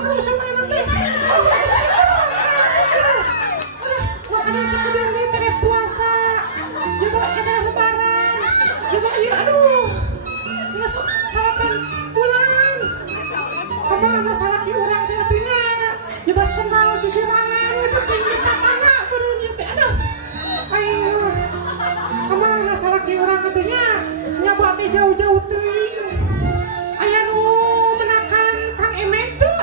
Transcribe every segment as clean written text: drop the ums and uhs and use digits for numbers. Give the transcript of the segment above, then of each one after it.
terus main nanti. Makanya sekedar nih teh puasa. Coba kita lebaran. Coba iya aduh. Ya sarapan pulang. Kemana salah ki urang teh atunya. Coba sendal sisirangan itu tinggi tatangga berunya teh aduh. Ayo. Kemana salah ki urang atunya. Nyoba teh jauh-jauh teuing. Aya nu menakan Kang Emet teh.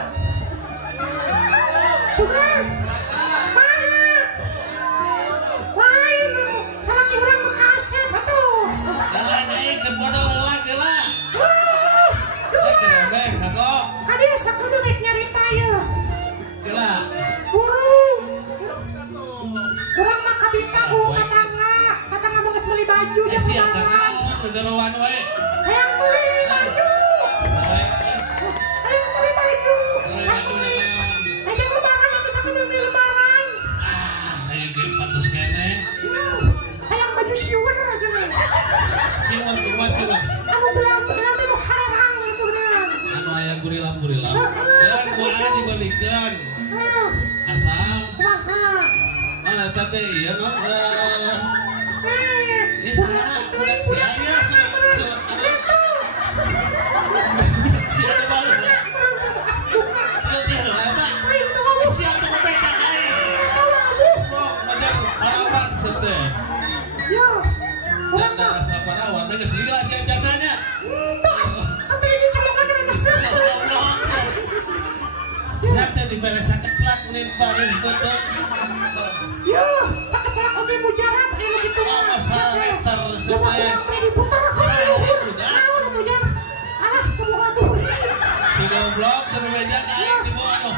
Sugan. Mana? Lain salah ki urang Bekasep atuh. Gelah deui ke bodo heula gelah. Beh, kago. Kadieu sakudu rek nyarita ieu. Gelah. Burung. Urang mah kabita ku tatangga mah geus meuli baju jeung Sia undangan. tenang, tegeuloan we. Hayang beli baju. Hayang beli baju. Hayang lebaran atuh sakudu beli lebaran. Ayo ge patus kene. Hayang baju siwer aja mah. Siwon kumaha siwon. Anu belang teh nu harang gitu beneran. Anu aya gurilam. Dan gua dibalikan. Asal Kumaha? mana teh ieu non. Sia aya. Sia banget. Lu teh heula eta. Sia teh beda ai. Kok macam parawan seteh. Ya. Dan rasa parawan mah geus lila sia jannanya. Antri dicolok aja rek sesu. Sia teh diberesan keclak nimparin betul. Ya, cakep-cakep oge mujarab aya kitu mah. Masalah letter Coba seteh. urang teh diputer ka luhur. Naon mujarab? Alah, aduh. Si goblok teu bebeja ka aing di bawah atuh.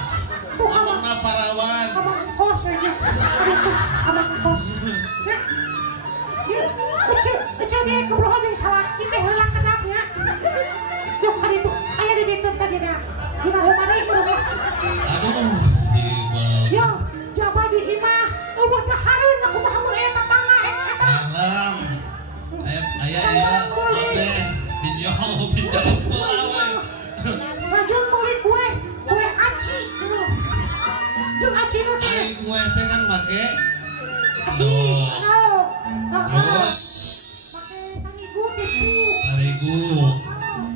Ngomongna parawan. Abang kos aja. Aduh, abang kos. Ya, kecil dia goblok jeung salaki teh heula kedapnya. Yuk ka ditu. Aya di ditu tadi dah. Dina lumari kudu. Aduh, si bal. Ya, jaba di imah. Eueuh teh hareun aku mah mun aya tatangga eta. Alam. Aya ieu oke. Video pula we. Rajun meuli kue aci. Jeung aci nu teh. Aing gue teh kan make. Aci. Anu. Terus Make tarigu tipu. tarigu.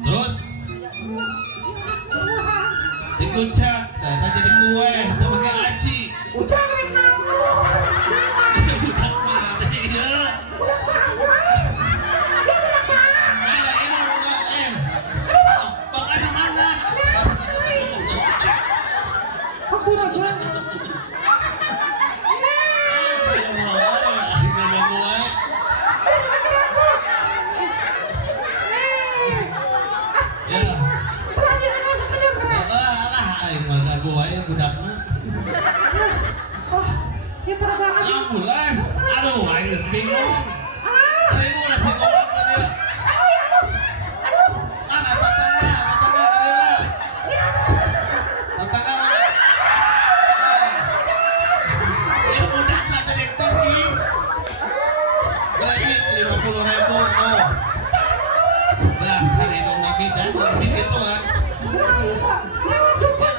Terus dikucak, eta jadi kue, teu make aci. Ujang rek naon. Budak mah teh ieu. Budak saha wae. Dia budak saha. Ada ini budak Bang ada mana? Aku aja. Ambulans, aduh, aing bingung. Aing ulah sekolah kan dia. Mana tatangga kan dia. Tatangga mana? Ini budak kata direktur sih. Kredit 50.000. Oh. Nah, hari ini dan gitu kan.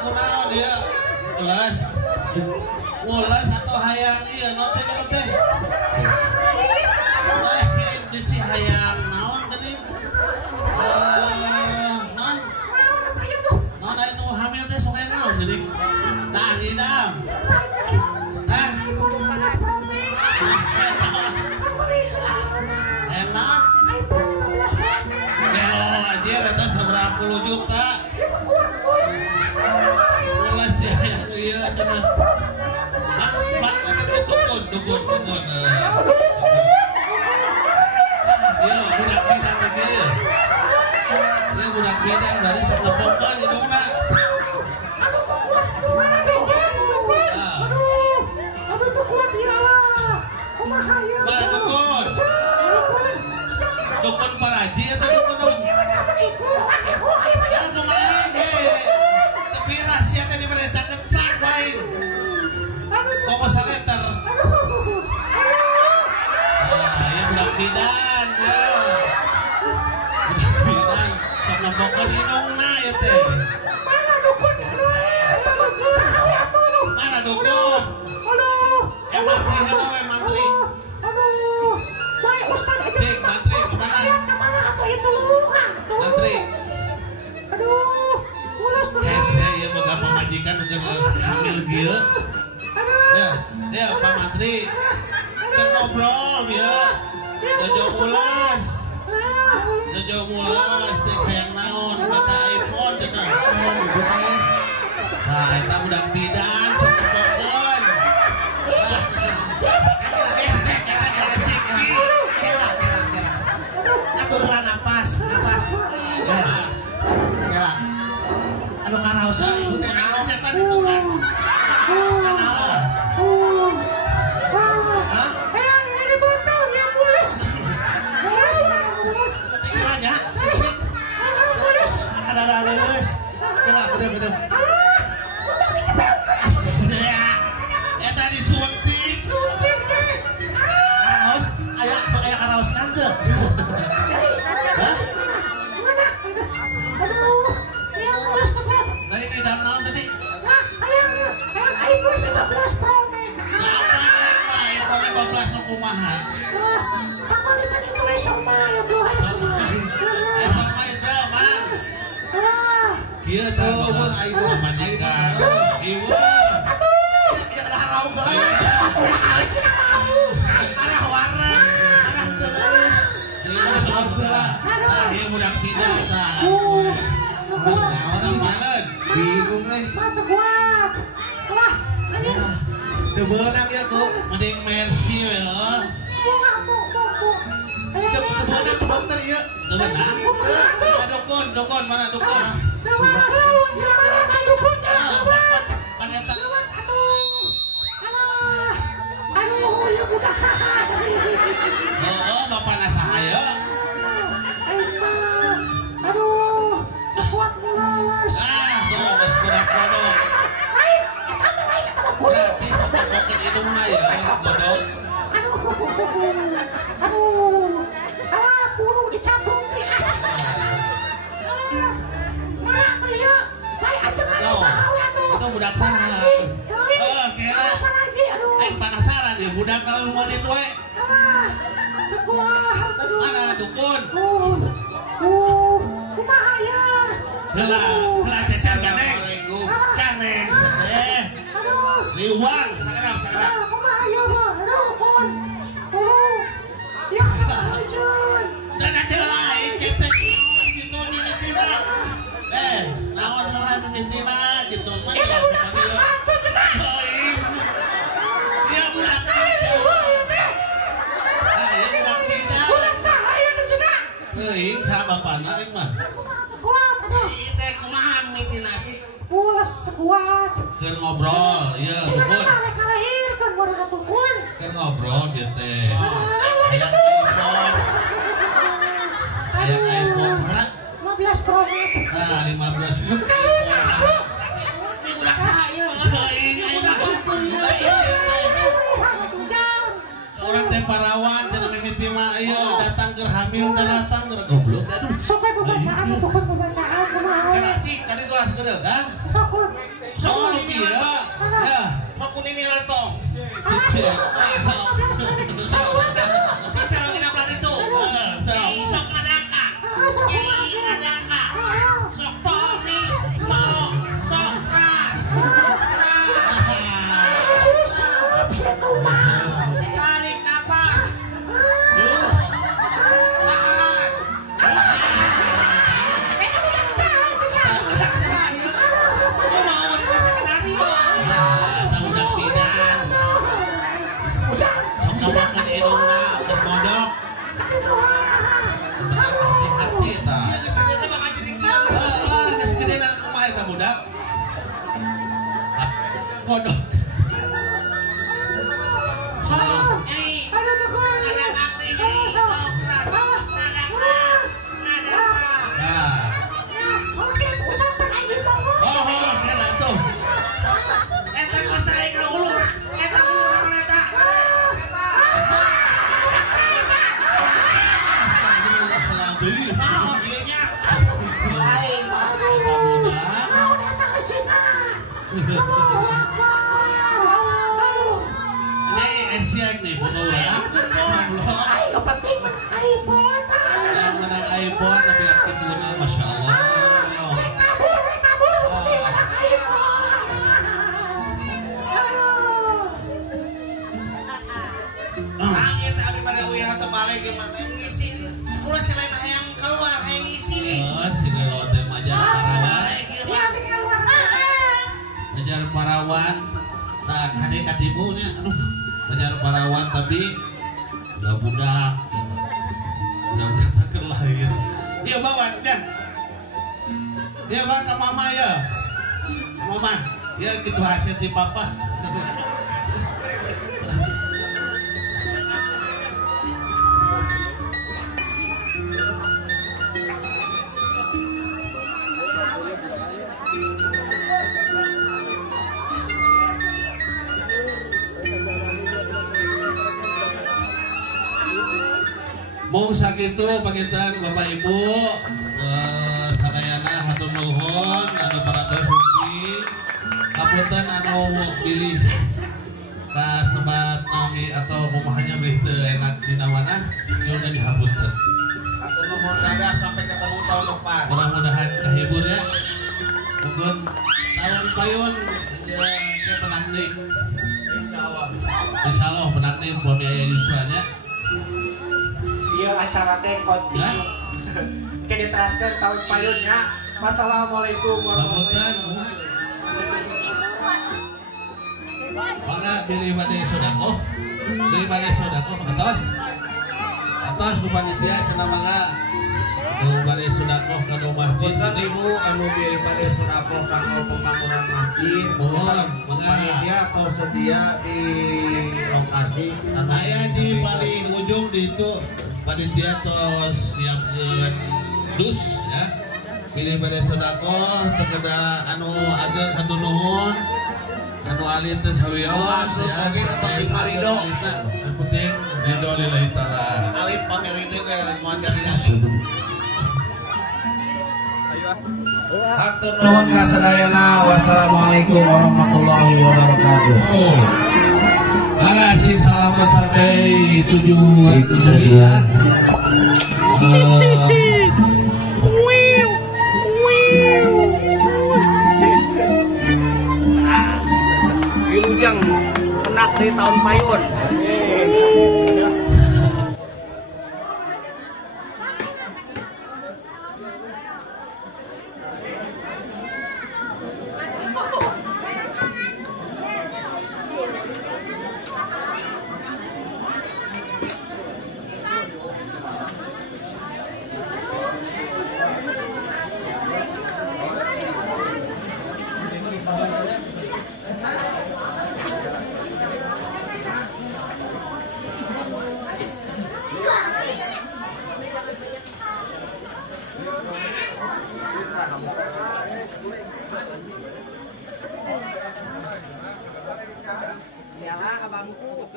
Kunaon dia? Ulas atau hayang iya note bisi hayang naon tadi non anu hamil teh sok naon jadi tah ngidam tah enak kelo aja rata seberapa puluh juta ulas ya iya cenah dukun. Iya, budak bidang lagi. Ini budak bidang dari sekelompokkan itu Pak. Aduh tuh kuat ya lah. Kumaha ya? Pak dukun. Dukun Paraji atau dukun dong? Yang kemarin tapi rahasia tadi mereka kecelakaan baik. Kok masa letter? Ya budak bidan ya. Budak bidan sok nembokeun hidungna ya teh. Mana dukun? dukun. Aduh. Mantri heula we mantri. Aduh. Baik Ustaz aja. Cik mantri kemana? Kemana atuh itu? Mantri. Aduh. Ulas tuh. Ya boga pamajikan bukan hamil kieu. Ya Pak Mantri. Kita ngobrol ya. Dojo ulas. Dojo ulas teh hayang naon kata iPhone cenah. Nah, eta budak bidan sok dipokeun. Atur heula napas. Ya. Anu karaos euy, teh naon Setan itu kan. Hah? Ini botol yang mulus. Mulus. Tinggalnya, sipit. Ada leuleus. Bener. Eta disuntik. Karaos, aya karaos nante. Hah? Aduh, yang mulus tuh kan. Tadi ngidam naon tadi? Yang iPhone 15 Pro Max. iPhone 15 nu kumaha? Kapan tadi itu sama ya bro. Sama itu, Mang. Kieu tah boga iPhone pamajikan. Ibu. Ya ada haraung bae. Arah warna, arah terus. Ieu saudara. Ieu budak bidan tah. Bingung Mata kuat. Wah, ini teu beunang ya ku. Mending Mercy we heuh. mau. Teu beunang ku dokter ieu. Teu beunang. Dukun mana dukun? Kan eta Aduh, ya budak saha. heuh bapana sahaya. Aduh, kuat mulus. Tuh geus budak bodoh. Berarti sepokokeun hidungna ya, bodos. Aduh, buru dicambung di atas. Mana ya? Baik aja mana sahawe tuh. Itu budak saha. Kira. Apa lagi? Aduh. Aing penasaran ya budak kalau nulis we. Kuat. Aduh. Mana dukun? Kumaha ya? Heula cecer ganeng. Ganeng teh. Aduh. Liwang sakerap. Kumaha ya, Bang? Aduh, kon. Ya, Jun. Dan aja lain cetek gitu mimitina. Naon heula mimitina gitu. Itu budak saha tuh cenah. Dia budak Budak saha ya tuh cenah. Teuing saha bapana rek mah. Kuat, aduh. Ieu teh kumaha mimitina cik? Pulas kuat. Keur ngobrol, ieu Cina dukun. mah rek lahirkeun warga tukun. Keur ngobrol kieu teh. Aya Aya iPhone berapa? 15 Pro Max. Nah, 15 menit. Ini budak saha ieu? Teuing aya batur ieu. Orang teh parawan cenah mimiti mah ieu datang keur hamil teh datang keur goblok aduh. Sok we pembacaan tukun pembacaan kumaha. Cik, tadi tuh asgeureuh. Hah? Sok we. Oh iya. Ya, Mau kuning lantong. cicit. Cica lagi nablat itu. Sok ngadaka. Sok Ngadaka. Sok Tommy. Sok keras. Tarik napas. Tahan. Budak saha ieu? Kok mau dina skenario? Eta budak bidan. Sok namakeun hidungna cek kodok. Hati-hati tah. Ieu geus kayaknya bakal jadi kieu. Geus gedeuna kumaha eta budak? Kodok. Ada tukun. Ada bakti. Sok keras. Ngadaka. Nah. Oke, usapan aja bangun. Oh, kena tuh. Eta geus tarik ka hulu. Eta hulu naon eta? Naon ieu nya? Mau datang ke sini. parawan tak hade katimu nya aduh banyak parawan tapi gak budak tak lah gitu. Iya bawa Jan. Iya bawa ke mama ya. Mama ya gitu hasil di papa. Mau sakitu panginten Bapak Ibu sadayana hatur nuhun anu paratos suci hapunten anu pilih ka sebat nami atau rumahnya beli teu enak dina mana nyuwun dihapunten. Hatur nuhun dada sampai ketemu tahun depan. Mudah-mudahan kahibur ya. Mungkin tahun payun ya menang deui. Insyaallah menang deui Pami Aya Yusranya. Iya acara teh kontinu. Kayak diteraskan tahun payunnya. Wassalamualaikum warahmatullahi wabarakatuh. Mangga pilih bade sodako. Pilih bade sodako atas ku panitia cenah mangga. Nu bade sodako ka masjid Punten Ibu anu pilih bade sodako kanggo pembangunan masjid. Mohon Panitia atau sedia di lokasi aya di paling ujung di itu panitia tos siapkeun dus ya. Pilih bade sodako terkena anu ageng hatur nuhun. Anu alit teh hawios ya. Yang penting ridho lillahi taala. alit pamerintah ge moal jadi Hatur nuhun ka sadayana. Wassalamualaikum warahmatullahi wabarakatuh. Makasih selamat sampai tujuan ya. Wilujeng penak di tahun payun. Ya, ke bangku.